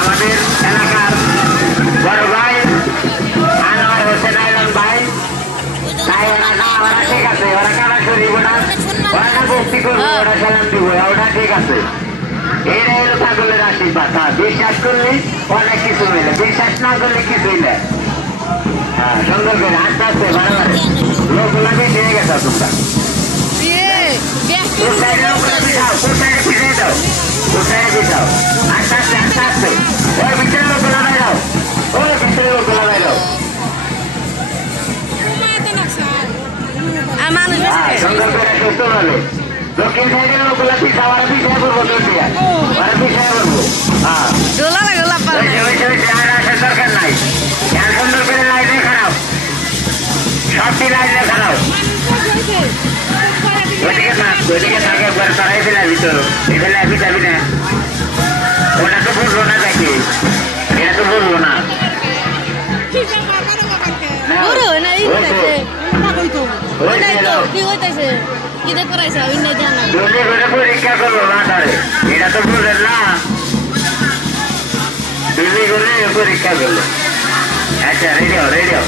আমাদের এলাকার বড় ভাই আনোয়ার হোসেন আলম ভাই, তাই ওরা ঠিক আছে, ওরা কারা শরীর ওরা ভক্তি করবো, ওরা সালাম দিব, ওটা ঠিক আছে। এরা হলো ছাগলের আশীর্বাদ। হ্যাঁ, বিশ্বাস করলে অনেক কিছু মিলে, বিশ্বাস না করলে কিছুই নেই। হ্যাঁ, সুন্দর করে আস্তে আস্তে বাড়াবাড়ি লোকগুলা বেশি হয়ে গেছে তোমরা। আস্তে আস্তে আস্তে আস্তে ওই ভিতরে লোকগুলা বাইরাও, ওই ভিতরে লোকগুলা বাইরাও। সুন্দর করে সুস্থ ভাবে দক্ষিণ সাইডের লোকগুলা পিছাও, আর পিছিয়ে করবো, আর পিছিয়ে করবো। হ্যাঁ, আর আসার দরকার নাই। আর সুন্দর করে লাইনে খারাপ, সবটি লাইনে খারাপ। ওইদিকে থাকে একবার সরাই ফেলে ভিতর, এখানে আমি যাবি না। ওটা তো বলবো না, দেখি এটা তো বলবো না। পরীক্ষা করবো না তারে, এটা তো বললেন না। দিল্লি করলে পরীক্ষা করলো। আচ্ছা, রেডিও রেডিও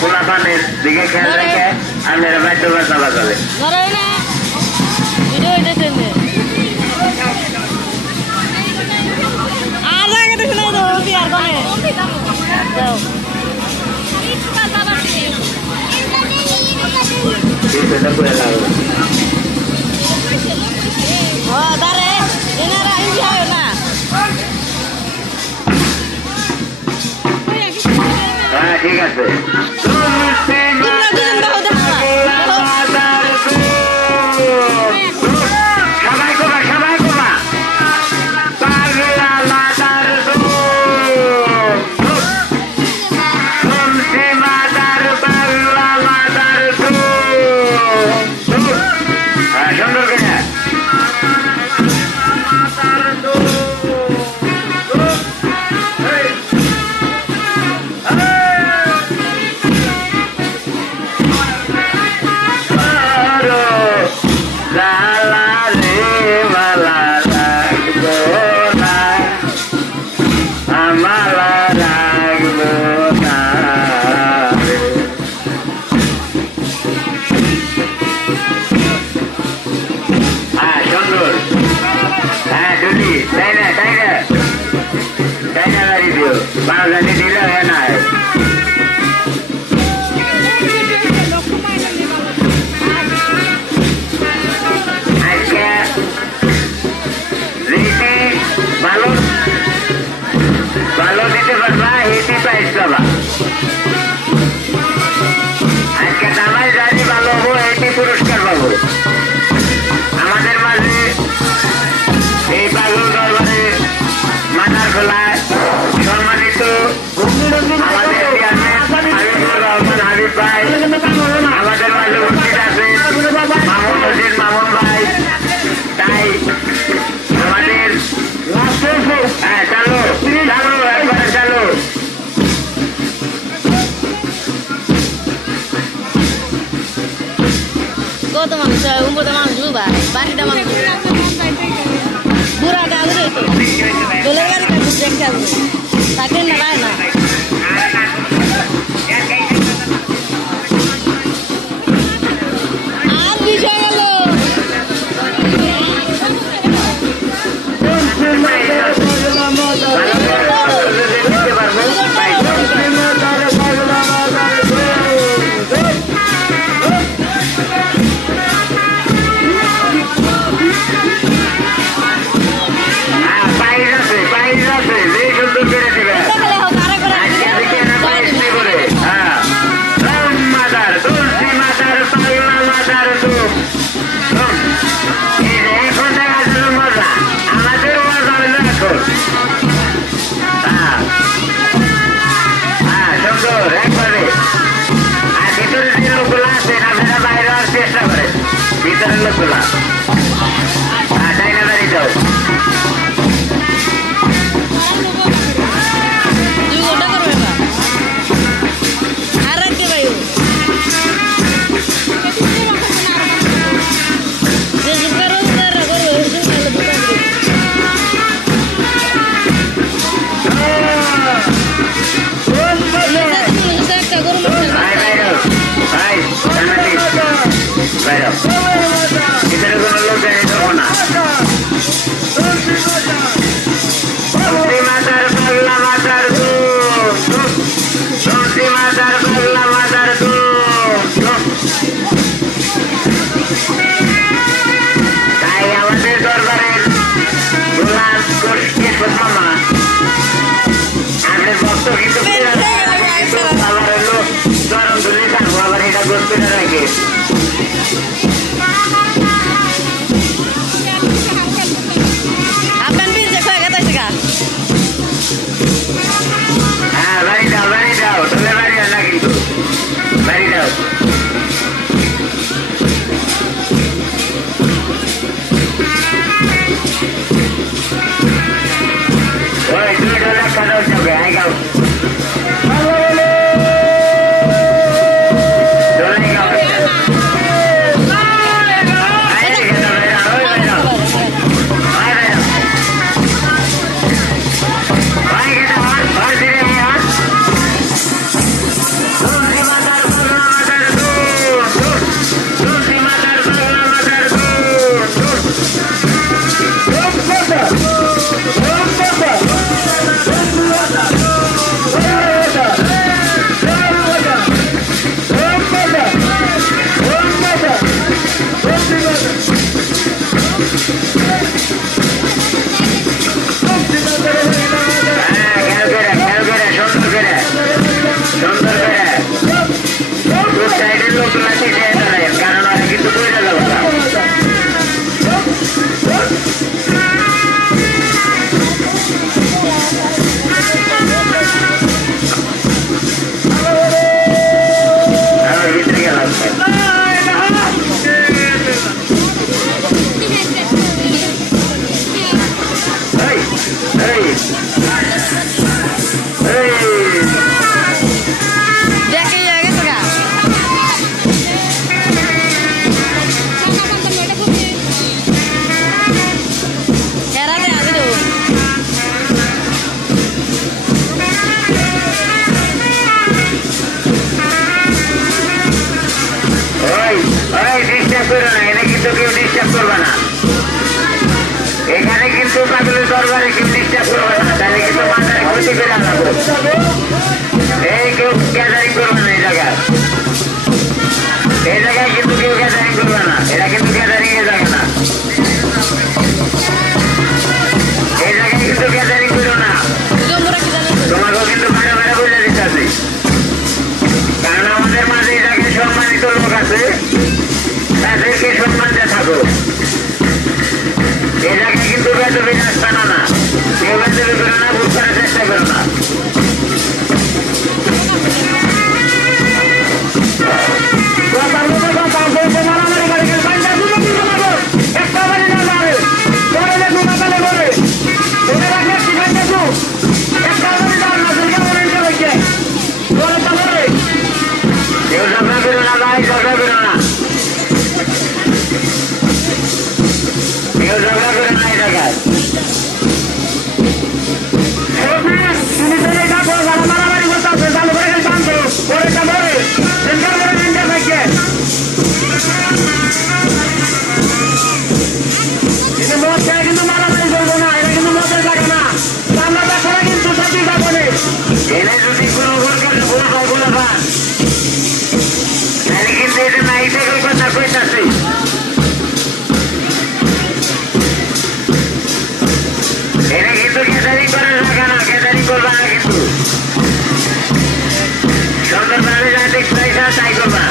পোলাপানের দিকে খেয়াল রেখে আপনারা বাধ্য বার্তা বাজাবে। হ্যাঁ, ঠিক আছে। ভালো দিতে পারবা, হেঁটে প্রাইজ পাবা। আজকে দামাই জানি ভালো হবো, হেঁটে পুরস্কার পাবো। আমাদের মাঝে এই পাগল দরবারে মাথার খোলায় সম্মানিত আমাদের চেয়ারম্যান হাবিবুর রহমান হাবিব ভাই, আমাদের মাঝে উপস্থিত আছে মামুন হোসেন মামুন ভাই। তাই আমাদের হ্যাঁ, চালো চালো একবারে চালো। কত মানুষ উম্মতে মানুষ ভাই, বাকিটা মানুষ বুড়া গাড়ি দোলের গাড়ি দেখতে আসবে, থাকেন না রায় না। আর বিষয় গেল পাইজ আছে, পাইজ আছে, যে সুন্দর করে দিবে। মাথার ধুম এখন দেখা যাবে মজা আমাদের মজা হইল এখন হ্যাঁ সুন্দর একবারে আর ভিতরে যে লোকগুলো আছে আপনারা বাইরে আর চেষ্টা করেন ভিতরের লোকগুলা হ্যাঁ ডাইনা বাড়ি যাও দুই ঘন্টা করবে বা আর রাখতে পারি যে জুকার রোজগার করবে একটা গরু ভিতরে কোনো লোক জানি দেবো না মাতার পাল্লা মাতার তুলসী মাতার পাল্লা মাতার তাই আমাদের দরবারের গোলাপ কেশব মামা আমাদের ভক্ত কিন্তু আবার হলো চরম ধুলি থাকবো আবার এটা গোস্ত রাখে আপনার বীর যে কয়ে গেছে গা হ্যাঁ বাড়ি যাও তোলে বাড়ি না কিন্তু বাড়ি যাও ওই দুই ডলার কাটাও যাবে আই গাও কারণ ওরা কিন্তু বইটা যাবো না আমার ভিতরে গেলাম দেখে গেছে গা এরাতে আগে দেবো ডিস্টার্ব করো না এনে কিন্তু কেউ ডিস্টার্ব করবে না এখানে কিন্তু পাগলের দরবারে কেউ ডিস্টার্ব করবে না তাহলে কিন্তু মাথায় ক্ষতি করে আনাবো এই কেউ গ্যাদারিং করবে না এই জায়গায় কিন্তু কেউ গ্যাদারিং করবে না এরা কিন্তু গ্যাদারিং এ যাবে না এই জায়গায় কিন্তু গ্যাদারিং করো না তোমাকেও কিন্তু ভাড়া ভাড়া বলে দিতে আছে কারণ আমাদের মাঝে এই জায়গায় সম্মানিত লোক আছে তাদেরকে সম্মান দিয়ে থাকো এই জায়গায় কিন্তু বেদবি রাস্তা না কেউ বেদবি করো না ভুল করার চেষ্টা করো না কেউ ঝগড়া করো না ভাই ঝগড়া করো না কেউ ঝগড়া করে না এই জায়গায় তুমি চলে যাবো যারা মারামারি করতে চালু করে শান্ত পরে যাবে সেন্টার করে সেন্টার থেকে কিন্তু মদ খায় কিন্তু মারামারি করবো না এটা কিন্তু মদের লাগে না আমরা দেখারা কিন্তু সত্যি যাবো না এনে যদি কোনো ভুল করে বলে পান তাহলে কিন্তু এটা নাই থেকে কথা কইতাছি এটা কিন্তু গ্যাদারিং করার লাগে না গ্যাদারিং করবা না কিন্তু সুন্দরভাবে যা দেখতে তাই করবা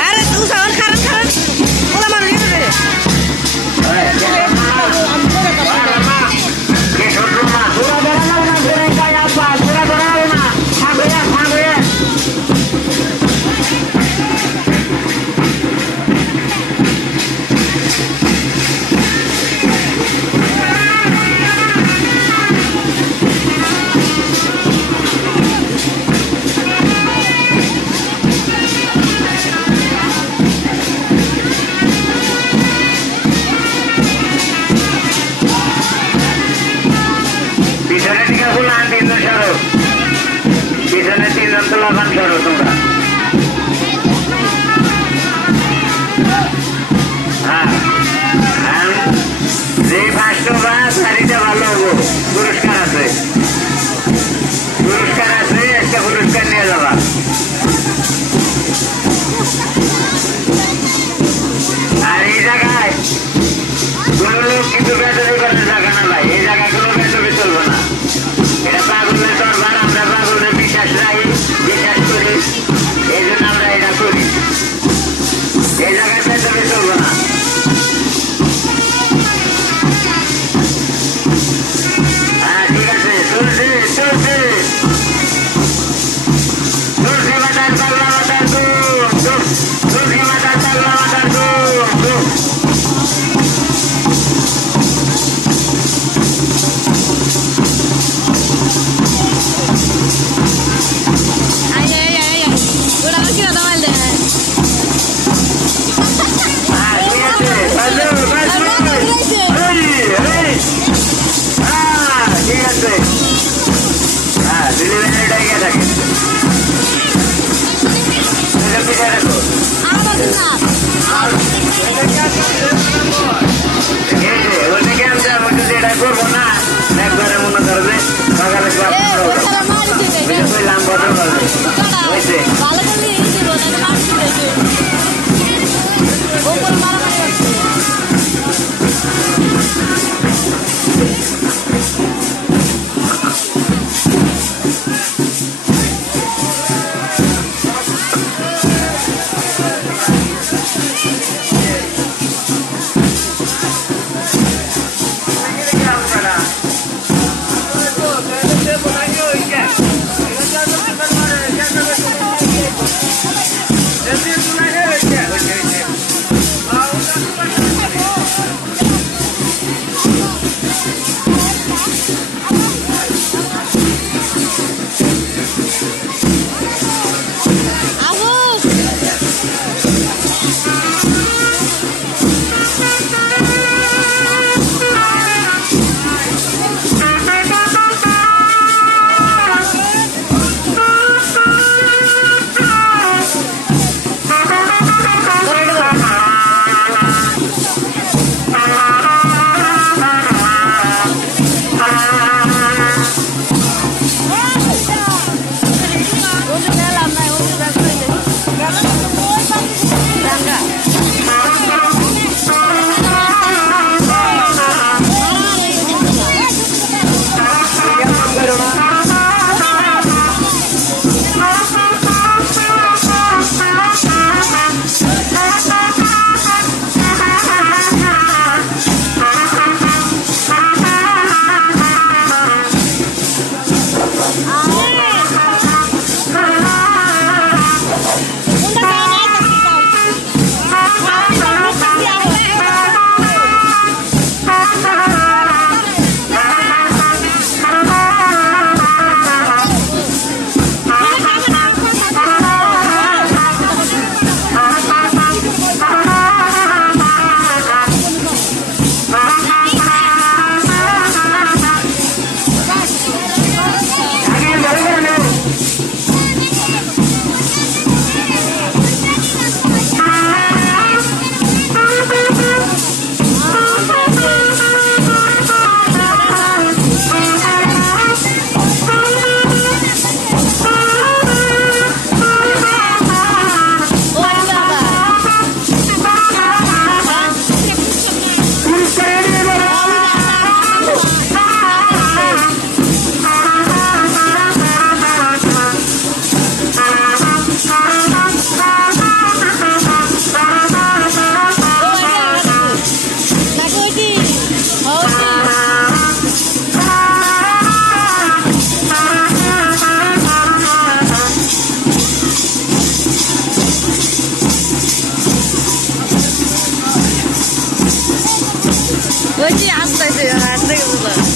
আরে তুই সামান খারাপ খারাপ ওলা মানুষ গেছে পিছনে ঠিক আছে না তিনজন সরো পিছনে তিনজন তো লাগান সরো তোমরা হ্যাঁ যে ফার্স্ট বা শাড়িটা ভালো হবো পুরস্কার আছে একটা পুরস্কার নিয়ে যাবা আর এই জায়গায় কোন লোক কিন্তু বেতন করার জায়গা না ভাই এই জায়গায় কোনো বেতনে চলবে না এটা পাগলের দরবার আমরা পাগলের বিশ্বাস করি এই জন্য আমরা এটা করি এই জায়গায় বেতনে চলবে না হ্যাঁ ঠিক আছে ওই যে আসতেছে আসতে গেছিল